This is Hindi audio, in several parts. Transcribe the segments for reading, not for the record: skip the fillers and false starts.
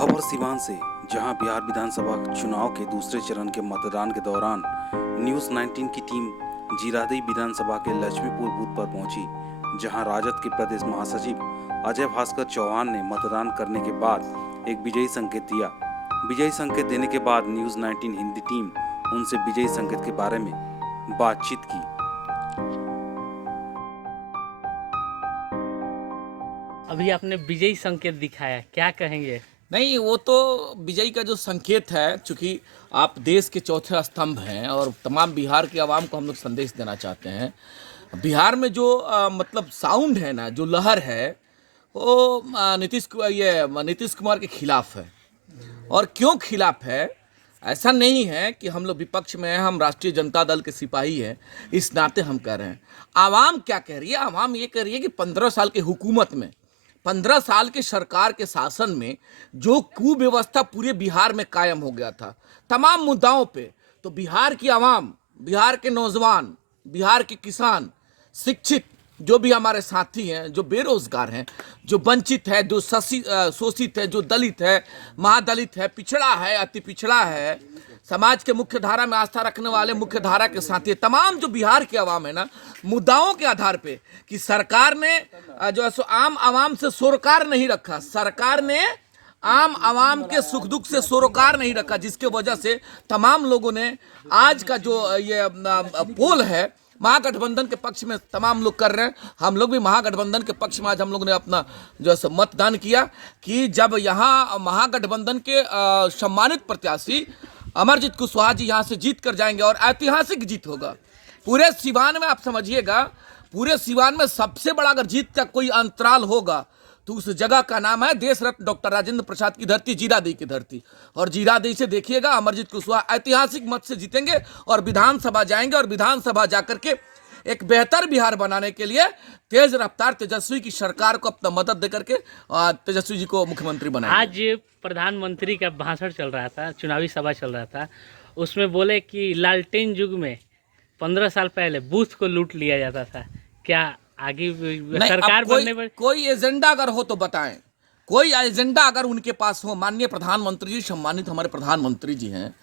खबर सिवान से, जहां बिहार विधानसभा चुनाव के दूसरे चरण के मतदान के दौरान न्यूज़ 19 की टीम जीरादेई विधानसभा के लक्ष्मीपुर बूथ पर पहुंची, जहां राजद के प्रदेश महासचिव अजय भास्कर चौहान ने मतदान करने के बाद एक विजयी संकेत दिया। विजयी संकेत देने के बाद न्यूज़ 19 हिंदी टीम उनसे विजयी संकेत के बारे में बातचीत की। अभी आपने विजयी संकेत दिखाया, क्या कहेंगे? नहीं, वो तो विजयी का जो संकेत है, चूँकि आप देश के चौथे स्तंभ हैं और तमाम बिहार की आवाम को हम लोग संदेश देना चाहते हैं। बिहार में जो मतलब साउंड है ना, जो लहर है, वो नीतीश कुमार के खिलाफ है। और क्यों खिलाफ है? ऐसा नहीं है कि हम लोग विपक्ष में हैं, हम राष्ट्रीय जनता दल के सिपाही हैं, इस नाते हम कह रहे हैं। आवाम क्या कह रही है? आवाम ये कह रही है कि 15 साल की हुकूमत में, 15 साल के सरकार के शासन में जो कुव्यवस्था पूरे बिहार में कायम हो गया था तमाम मुद्दाओं पे, तो बिहार की आवाम, बिहार के नौजवान, बिहार के किसान, शिक्षित, जो भी हमारे साथी हैं, जो बेरोजगार हैं, जो वंचित है, जो शोषित है, जो दलित है, महादलित है, पिछड़ा है, अति पिछड़ा है, समाज के मुख्य धारा में आस्था रखने वाले मुख्य धारा के साथी, तमाम जो बिहार की आवाम है ना, मुद्दाओं के आधार पे कि सरकार ने जो है सो आम आवाम से सरोकार नहीं रखा, सरकार ने आम आवाम के सुख दुख से सरोकार नहीं रखा, जिसके वजह से तमाम लोगों ने आज का जो ये पोल है महागठबंधन के पक्ष में तमाम लोग कर रहे हैं। हम लोग भी महागठबंधन के पक्ष में आज हम लोगों ने अपना जो है मतदान किया कि जब यहाँ महागठबंधन के सम्मानित प्रत्याशी अमरजीत कुशवाहा जी यहाँ से जीत कर जाएंगे और ऐतिहासिक जीत होगा पूरे सिवान में। आप समझिएगा, पूरे सिवान में सबसे बड़ा अगर जीत का कोई अंतराल होगा तो उस जगह का नाम है देश रत्न डॉक्टर राजेंद्र प्रसाद की धरती, जीरादेई की धरती। और जीरादेई से देखिएगा, अमरजीत कुशवाहा ऐतिहासिक मत से जीतेंगे और विधानसभा जाएंगे और विधानसभा जाकर के एक बेहतर बिहार बनाने के लिए तेज रफ्तार तेजस्वी की सरकार को अपना मदद देकर के तेजस्वी जी को मुख्यमंत्री बनाएंगे। आज प्रधानमंत्री का भाषण चल रहा था, चुनावी सभा चल रहा था, उसमें बोले कि लालटेन युग में 15 साल पहले बूथ को लूट लिया जाता था। क्या आगे सरकार बनने पर कोई एजेंडा अगर हो तो बताएं, कोई एजेंडा अगर उनके पास हो, माननीय प्रधानमंत्री जी, सम्मानित हमारे प्रधानमंत्री जी हैं,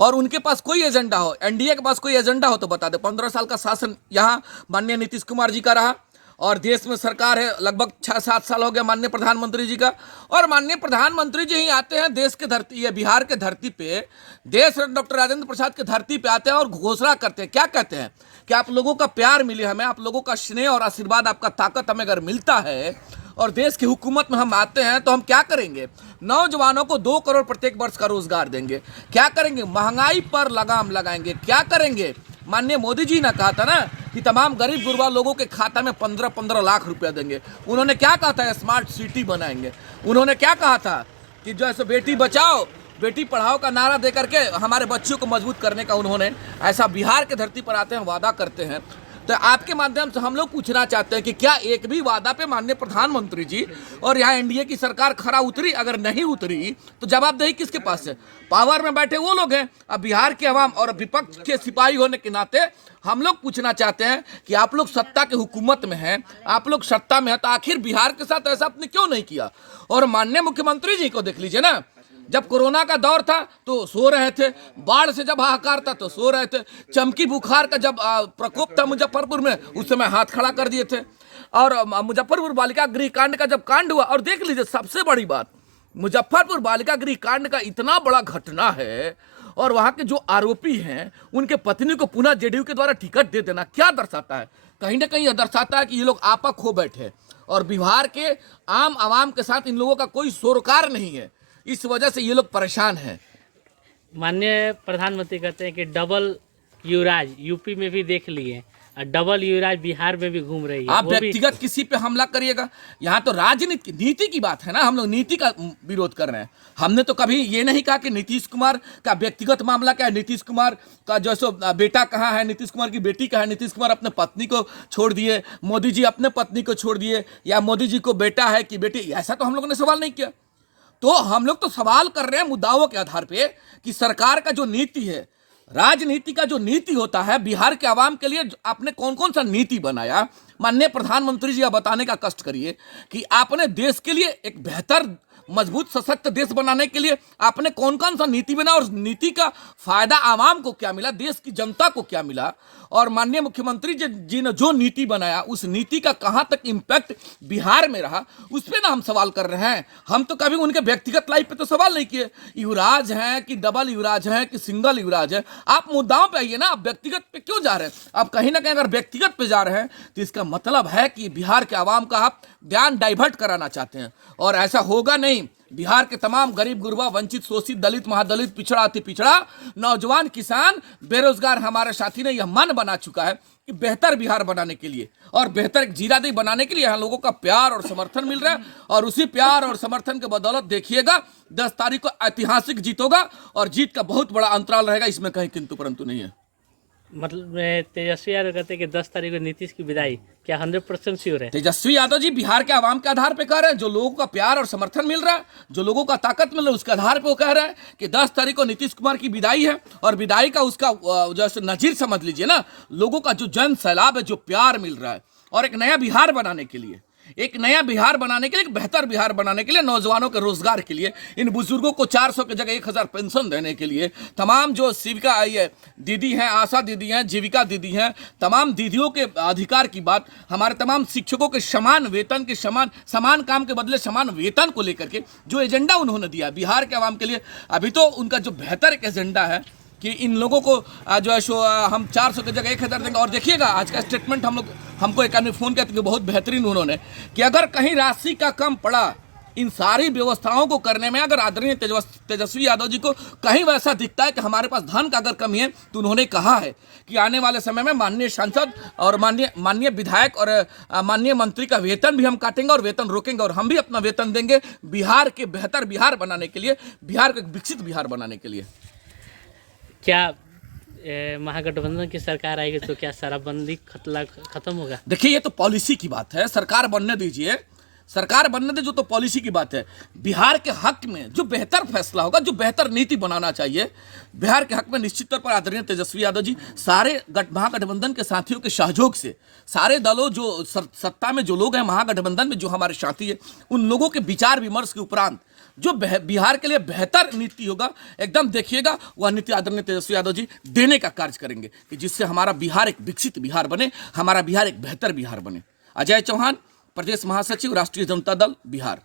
और उनके पास कोई एजेंडा हो, एनडीए के पास कोई एजेंडा हो तो बता दे। 15 साल का शासन यहाँ माननीय नीतीश कुमार जी का रहा और देश में सरकार है लगभग 6-7 साल हो गया माननीय प्रधानमंत्री जी का, और माननीय प्रधानमंत्री जी ही आते हैं देश के धरती, ये बिहार के धरती पे, देश रत्न डॉक्टर राजेंद्र प्रसाद के धरती पे आते हैं और घोषणा करते हैं। क्या कहते हैं कि आप लोगों का प्यार मिले हमें, आप लोगों का स्नेह और आशीर्वाद, आपका ताकत हमें अगर मिलता है और देश की हुकूमत में हम आते हैं तो हम क्या करेंगे? नौजवानों को 2 करोड़ प्रत्येक वर्ष का रोजगार देंगे। क्या करेंगे? महंगाई पर लगाम लगाएंगे। क्या करेंगे? माननीय मोदी जी ने कहा था ना कि तमाम गरीब गुरबा लोगों के खाता में 15-15 लाख रुपया देंगे। उन्होंने क्या कहा था? स्मार्ट सिटी बनाएंगे। उन्होंने क्या कहा था कि जो है बेटी बचाओ बेटी पढ़ाओ का नारा देकर के हमारे बच्चों को मजबूत करने का उन्होंने ऐसा बिहार के धरती पर आते हैं वादा करते हैं। तो आपके माध्यम से हम लोग पूछना चाहते हैं कि क्या एक भी वादा पे माननीय प्रधानमंत्री जी और यहाँ एनडीए की सरकार खरा उतरी? अगर नहीं उतरी तो जवाबदेही किसके पास है? पावर में बैठे वो लोग हैं। अब बिहार के अवाम और विपक्ष के सिपाही होने के नाते हम लोग पूछना चाहते हैं कि आप लोग सत्ता के हुकूमत में हैं, आप लोग सत्ता में हैं, तो आखिर बिहार के साथ ऐसा आपने क्यों नहीं किया? और माननीय मुख्यमंत्री जी को देख लीजिए ना, जब कोरोना का दौर था तो सो रहे थे, बाढ़ से जब हाहाकार था तो सो रहे थे, चमकी बुखार का जब प्रकोप था मुजफ्फरपुर में उस समय हाथ खड़ा कर दिए थे, और मुजफ्फरपुर बालिका गृह कांड का जब कांड हुआ, और देख लीजिए सबसे बड़ी बात, मुजफ्फरपुर बालिका गृह कांड का इतना बड़ा घटना है और वहाँ के जो आरोपी हैं उनके पत्नी को पुनः जेडीयू के द्वारा टिकट दे देना क्या दर्शाता है? कहीं ना कहीं यह दर्शाता है कि ये लोग आपा खो बैठे और बिहार के आम आवाम के साथ इन लोगों का कोई सरोकार नहीं है। इस वजह से ये लोग परेशान हैं। माननीय प्रधानमंत्री कहते हैं कि डबल युवराज यूपी में भी देख लिए और डबल युवराज बिहार में भी घूम रही है। आप व्यक्तिगत किसी पे हमला करिएगा? यहाँ तो राजनीति नीति की बात है ना, हम लोग नीति का विरोध कर रहे हैं। हमने तो कभी ये नहीं कहा कि नीतीश कुमार का व्यक्तिगत मामला क्या है, नीतीश कुमार का जो सो बेटा कहाँ है, नीतीश कुमार की बेटी कहाँ है, नीतीश कुमार अपने पत्नी को छोड़ दिए, मोदी जी अपने पत्नी को छोड़ दिए, या मोदी जी को बेटा है कि बेटी, ऐसा तो हम लोगों ने सवाल नहीं किया। तो हम लोग तो सवाल कर रहे हैं मुद्दाओं के आधार पे कि सरकार का जो नीति है, राजनीति का जो नीति होता है, बिहार के आवाम के लिए आपने कौन कौन सा नीति बनाया? माननीय प्रधानमंत्री जी, आप बताने का कष्ट करिए कि आपने देश के लिए एक बेहतर मजबूत सशक्त देश बनाने के लिए आपने कौन कौन सा नीति बना और नीति का फायदा आवाम को क्या मिला, देश की जनता को क्या मिला, और माननीय मुख्यमंत्री जी ने जो नीति बनाया उस नीति का कहां तक इम्पैक्ट बिहार में रहा, उस पे ना हम सवाल कर रहे हैं। हम तो कभी उनके व्यक्तिगत लाइफ पे तो सवाल नहीं किए, युवराज हैं कि डबल युवराज हैं कि सिंगल युवराज है। आप मुद्दाओं पे आइए ना, आप व्यक्तिगत पे क्यों जा रहे हैं? आप कहीं ना कहीं अगर व्यक्तिगत पे जा रहे हैं तो इसका मतलब है कि बिहार के आवाम का आप ध्यान डाइवर्ट कराना चाहते हैं, और ऐसा होगा नहीं। बिहार के तमाम गरीब गुरबा, वंचित, शोषित, दलित, महादलित, पिछड़ा, अति पिछड़ा, नौजवान, किसान, बेरोजगार हमारे साथी ने यह मन बना चुका है कि बेहतर बिहार बनाने के लिए और बेहतर एक जीरादेई बनाने के लिए यहाँ लोगों का प्यार और समर्थन मिल रहा है, और उसी प्यार और समर्थन के बदौलत देखिएगा 10 तारीख को ऐतिहासिक जीत होगा, और जीत का बहुत बड़ा अंतराल रहेगा, इसमें कहीं किंतु परंतु नहीं है। मतलब तेजस्वी यादव कहते हैं कि 10 तारीख को नीतीश की विदाई, क्या 100% श्योर है? तेजस्वी यादव जी बिहार के आवाम के आधार पे कह रहे हैं, जो लोगों का प्यार और समर्थन मिल रहा है, जो लोगों का ताकत मिल रहा है, उसके आधार पे वो कह रहे हैं कि 10 तारीख को नीतीश कुमार की विदाई है, और विदाई का उसका जैसे नजीर समझ लीजिए ना, लोगों का जो जन सैलाब है, जो प्यार मिल रहा है, और एक नया बिहार बनाने के लिए, एक नया बिहार बनाने के लिए, एक बेहतर बिहार बनाने के लिए, नौजवानों के रोजगार के लिए, इन बुजुर्गों को 400 की जगह 1000 पेंशन देने के लिए, तमाम जो शिविका आई है दीदी हैं, आशा दीदी हैं, जीविका दीदी हैं, तमाम दीदियों के अधिकार की बात, हमारे तमाम शिक्षकों के समान वेतन के समान काम के बदले समान वेतन को लेकर के जो एजेंडा उन्होंने दिया बिहार के आवाम के लिए, अभी तो उनका जो बेहतर एक एजेंडा है कि इन लोगों को जो है सो हम 400 की जगह 1000 देंगे। और देखिएगा आज का स्टेटमेंट हमको एक आदमी फ़ोन किया, बहुत बेहतरीन उन्होंने, कि अगर कहीं राशि का कम पड़ा इन सारी व्यवस्थाओं को करने में, अगर आदरणीय तेजस्वी यादव जी को कहीं वैसा दिखता है कि हमारे पास धन का अगर कमी है, तो उन्होंने कहा है कि आने वाले समय में माननीय सांसद और माननीय विधायक और माननीय मंत्री का वेतन भी हम काटेंगे और वेतन रोकेंगे, और हम भी अपना वेतन देंगे बिहार के बेहतर बिहार बनाने के लिए, बिहार को एक विकसित बिहार बनाने के लिए। क्या महागठबंधन की सरकार आएगी तो क्या शराबबंदी खत्म होगा? देखिए ये तो पॉलिसी की बात है, सरकार बनने दीजिए, सरकार बनने दे, जो तो पॉलिसी की बात है। बिहार के हक में जो बेहतर फैसला होगा, जो बेहतर नीति बनाना चाहिए बिहार के हक में, निश्चित तौर पर आदरणीय तेजस्वी यादव जी सारे महागठबंधन के साथियों के सहयोग से, सारे दलों जो सत्ता में जो लोग हैं महागठबंधन में, जो हमारे साथी है, उन लोगों के विचार विमर्श के उपरांत जो बिहार के लिए बेहतर नीति होगा, एकदम देखिएगा वह नीति आदरणीय तेजस्वी यादव जी देने का कार्य करेंगे, कि जिससे हमारा बिहार एक विकसित बिहार बने, हमारा बिहार एक बेहतर बिहार बने। अजय चौहान, प्रदेश महासचिव, राष्ट्रीय जनता दल, बिहार।